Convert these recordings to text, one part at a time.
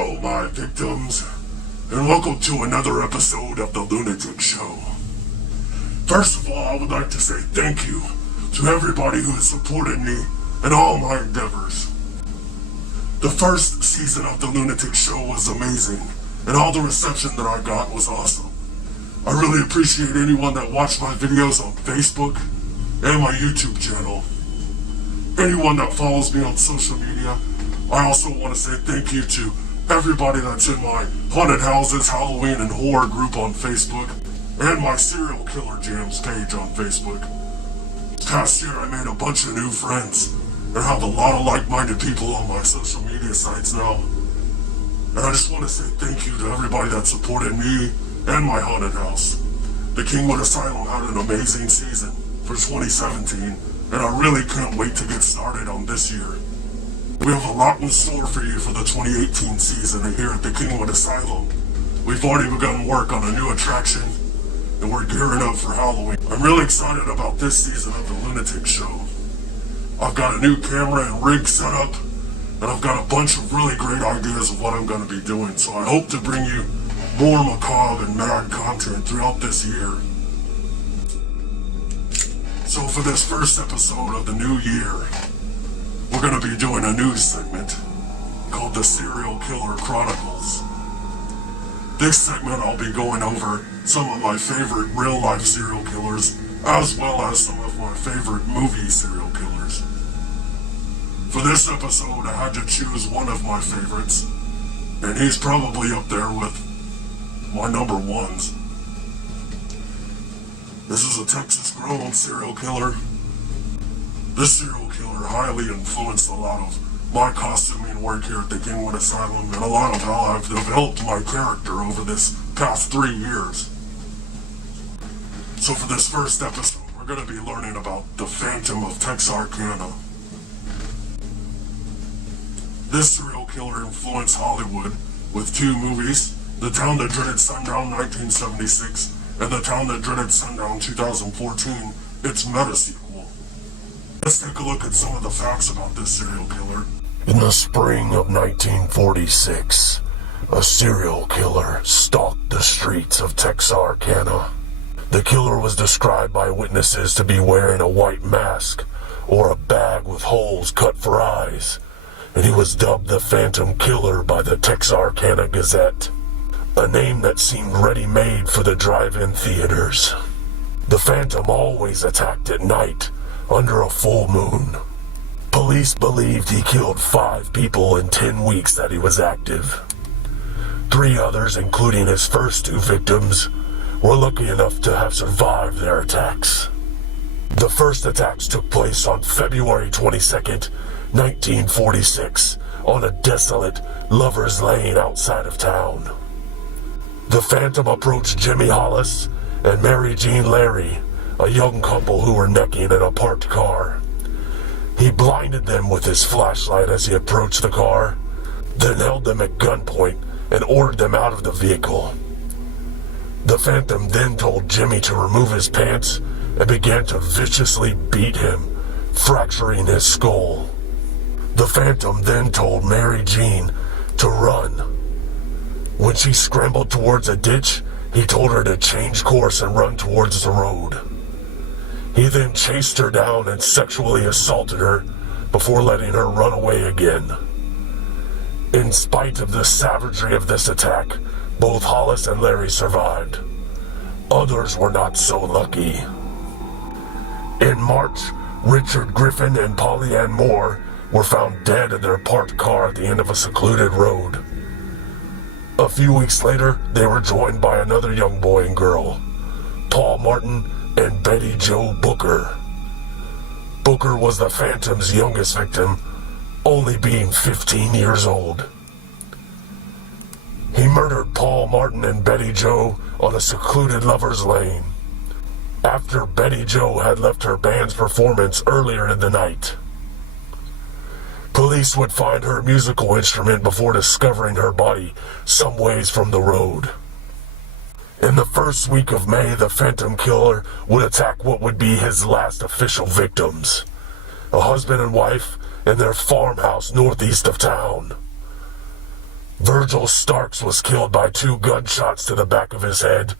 Hello, my victims, and welcome to another episode of the Lunatic Show. First of all, I would like to say thank you to everybody who has supported me in all my endeavors. The first season of the Lunatic Show was amazing, and all the reception that I got was awesome. I really appreciate anyone that watched my videos on Facebook and my YouTube channel. Anyone that follows me on social media. I also want to say thank you to everybody that's in my Haunted Houses, Halloween, and Horror group on Facebook, and my Serial Killer Jams page on Facebook. Past year, I made a bunch of new friends, and have a lot of like-minded people on my social media sites now. And I just want to say thank you to everybody that supported me and my haunted house. The Kingwood Asylum had an amazing season for 2017, and I really can't wait to get started on this year. We have a lot in store for you for the 2018 season here at the Kingwood Asylum. We've already begun work on a new attraction, and we're gearing up for Halloween. I'm really excited about this season of the Lunatic Show. I've got a new camera and rig set up, and I've got a bunch of really great ideas of what I'm going to be doing, so I hope to bring you more macabre and mad content throughout this year. So for this first episode of the new year, we're going to be doing a news segment called the Serial Killer Chronicles. This segment I'll be going over some of my favorite real-life serial killers, as well as some of my favorite movie serial killers. For this episode, I had to choose one of my favorites, and he's probably up there with my number ones. This is a Texas-grown serial killer. This serial killer highly influenced a lot of my costuming work here at the Kingwood Asylum and a lot of how I've developed my character over this past 3 years. So for this first episode, we're going to be learning about the Phantom of Texarkana. This serial killer influenced Hollywood with 2 movies, The Town That Dreaded Sundown 1976 and The Town That Dreaded Sundown 2014, its meta-sequel. Let's take a look at some of the facts about this serial killer. In the spring of 1946, a serial killer stalked the streets of Texarkana. The killer was described by witnesses to be wearing a white mask or a bag with holes cut for eyes, and he was dubbed the Phantom Killer by the Texarkana Gazette, a name that seemed ready-made for the drive-in theaters. The Phantom always attacked at night, under a full moon. Police believed he killed 5 people in 10 weeks that he was active. 3 others, including his first 2 victims, were lucky enough to have survived their attacks. The first attacks took place on February 22nd, 1946, on a desolate Lover's Lane outside of town. The Phantom approached Jimmy Hollis and Mary Jean Larry, a young couple who were necking in a parked car. He blinded them with his flashlight as he approached the car, then held them at gunpoint and ordered them out of the vehicle. The Phantom then told Jimmy to remove his pants and began to viciously beat him, fracturing his skull. The Phantom then told Mary Jean to run. When she scrambled towards a ditch, he told her to change course and run towards the road. He then chased her down and sexually assaulted her before letting her run away again. In spite of the savagery of this attack, both Hollis and Larry survived. Others were not so lucky. In March, Richard Griffin and Polly Ann Moore were found dead in their parked car at the end of a secluded road. A few weeks later, they were joined by another young boy and girl, Paul Martin and Betty Jo Booker. Booker was the Phantom's youngest victim, only being 15 years old. He murdered Paul Martin and Betty Jo on a secluded Lover's Lane, after Betty Jo had left her band's performance earlier in the night. Police would find her musical instrument before discovering her body some ways from the road. In the first week of May, the Phantom Killer would attack what would be his last official victims, a husband and wife in their farmhouse northeast of town. Virgil Starks was killed by 2 gunshots to the back of his head,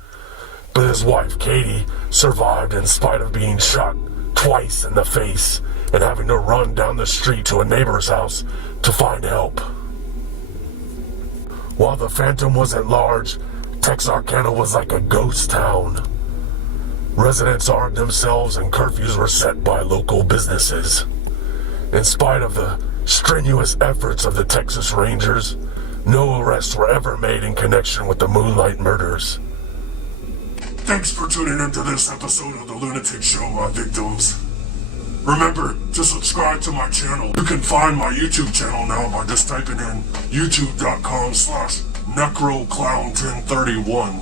but his wife Katie survived in spite of being shot twice in the face and having to run down the street to a neighbor's house to find help. While the Phantom wasn't large, Texarkana was like a ghost town. Residents armed themselves and curfews were set by local businesses. In spite of the strenuous efforts of the Texas Rangers, no arrests were ever made in connection with the Moonlight murders. Thanks for tuning into this episode of the Lunatic Show, my victims. Remember to subscribe to my channel. You can find my YouTube channel now by just typing in youtube.com/necroclown1031.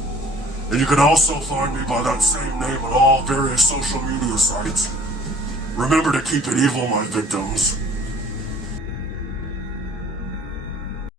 And you can also find me by that same name on all various social media sites. Remember to keep it evil, my victims.